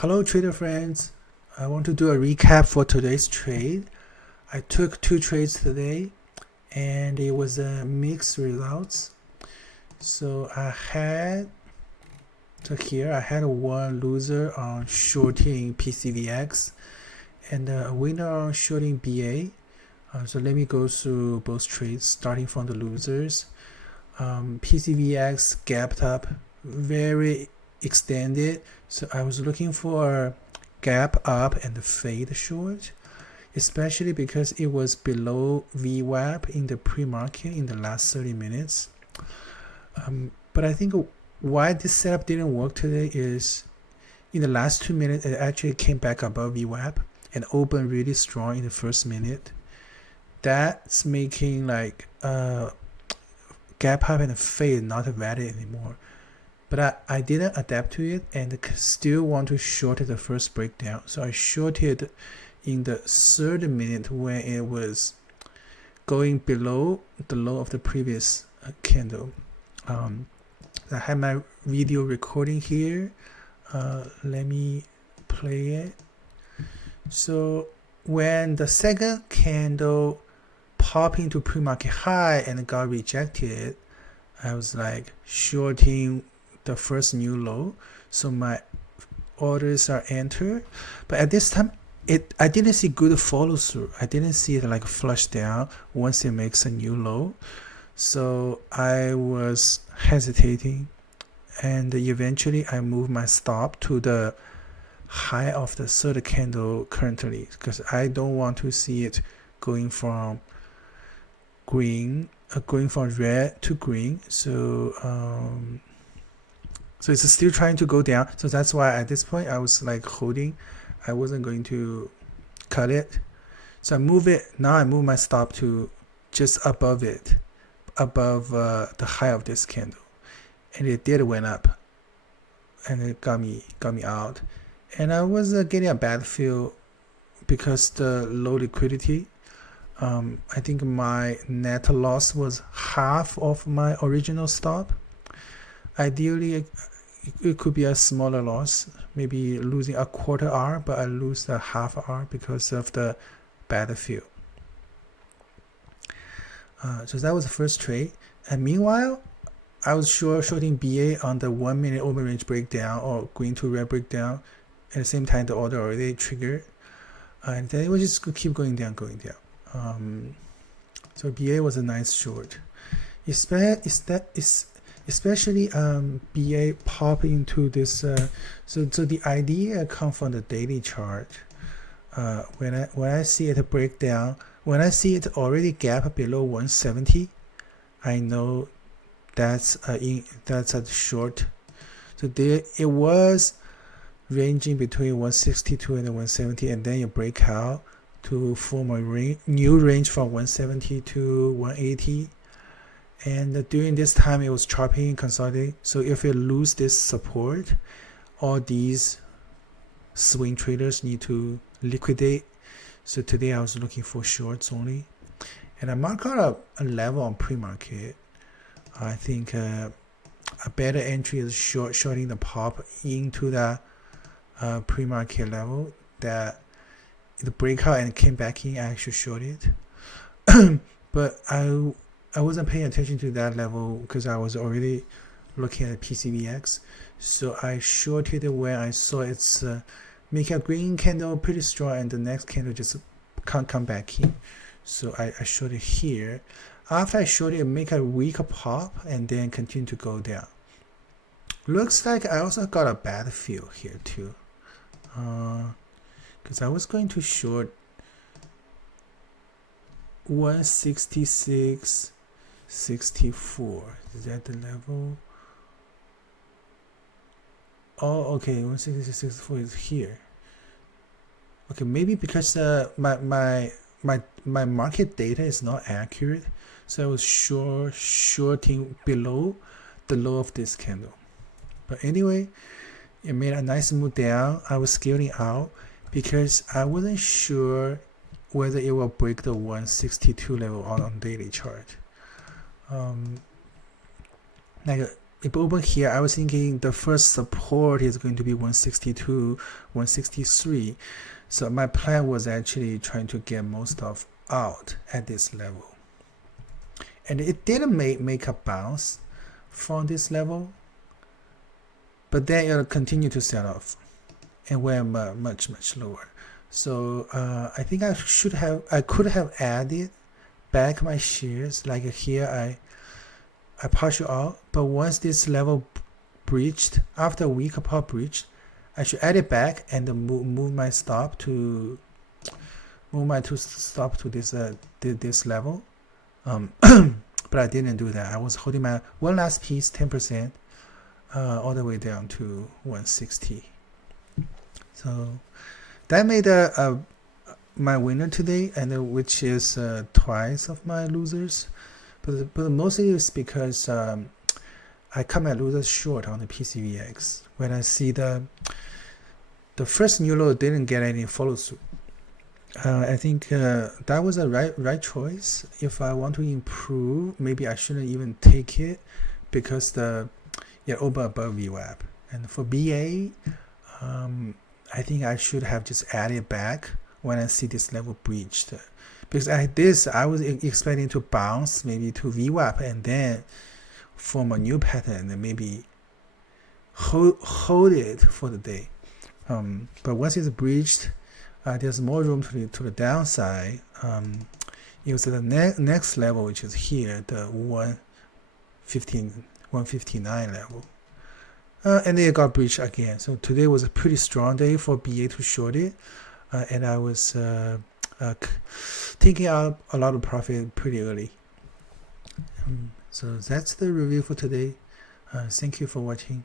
Hello trader friends, I want to do a recap for today's trade. I took 2 trades today and it was a mixed results. So here I had one loser on shorting PCVX and a winner on shorting BA. So let me go through both trades starting from the losers. PCVX gapped up very extended, so I was looking for a gap up and fade short, especially because it was below VWAP in the pre-market in the last 30 minutes. But I think why this setup didn't work today is in the last 2 minutes it actually came back above VWAP and opened really strong in the first minute. That's making like gap up and fade not valid anymore. But I didn't adapt to it and still want to short the first breakdown. So I shorted in the 3rd minute when it was going below the low of the previous candle. I have my video recording here. Let me play it. So when the second candle popped into pre-market high and got rejected, I was like shorting the first new low, so my orders are entered. But at this time I didn't see good follow through. I didn't see it like flush down once it makes a new low, so I was hesitating, and eventually I moved my stop to the high of the 3rd candle currently, because I don't want to see it going from red to green. So it's still trying to go down. So that's why at this point I was like holding. I wasn't going to cut it. So I move it. Now I move my stop to just above it, above the high of this candle, and it did went up, and it got me out. And I was getting a bad feel because the low liquidity. I think my net loss was half of my original stop. Ideally, it could be a smaller loss, maybe losing a 1/4 R, but I lose a 1/2 R because of the bad feel. So that was the first trade. And meanwhile, I was shorting BA on the 1 minute open range breakdown or green to red breakdown. At the same time, the order already triggered, and then it would just keep going down. So BA was a nice short. Especially BA pop into this. So the idea comes from the daily chart. When I see it break down, when I see it already gap below 170, I know that's a short. So it was ranging between 162 and 170, and then you break out to form a new range from 170 to 180. And during this time it was chopping, consolidating. So if you lose this support, all these swing traders need to liquidate. So today I was looking for shorts only, and I mark out a level on pre-market. I think a better entry is shorting the pop into the pre-market level that the breakout and came back in. I actually shorted but I wasn't paying attention to that level because I was already looking at PCVX. So I shorted when I saw it's make a green candle pretty strong and the next candle just can't come back in. So I shorted here. After I shorted, it make a weaker pop and then continue to go down. Looks like I also got a bad feel here too, because I was going to short 166.64. Is that the level? Oh, okay, 166.64 is here. Okay, maybe because my market data is not accurate, so I was shorting below the low of this candle. But anyway, it made a nice move down. I was scaling out because I wasn't sure whether it will break the 162 level on daily chart. Like over here, I was thinking the first support is going to be 162, 163. So my plan was actually trying to get most of out at this level. And it didn't make a bounce from this level, but then it'll continue to sell off and went much lower. So I think I could have added back my shares. Like here, I partial out, but once this level breached, after a week apart breached, I should add it back and move my stop to this level. But I didn't do that. I was holding my one last piece, 10%, all the way down to 160. So that made my winner today, and which is twice of my losers. But mostly it's because I cut my losers short on the PCVX when I see the first new low didn't get any follow through. I think that was a right choice. If I want to improve, maybe I shouldn't even take it because over above VWAP. And for BA, I think I should have just added back when I see this level breached. Because I was expecting to bounce maybe to VWAP and then form a new pattern and maybe hold it for the day. But once it's breached, there's more room to the downside. It was at the next level, which is here, the 159 level. And then it got breached again. So today was a pretty strong day for BA to short it. And I was taking out a lot of profit pretty early. So that's the review for today. Thank you for watching.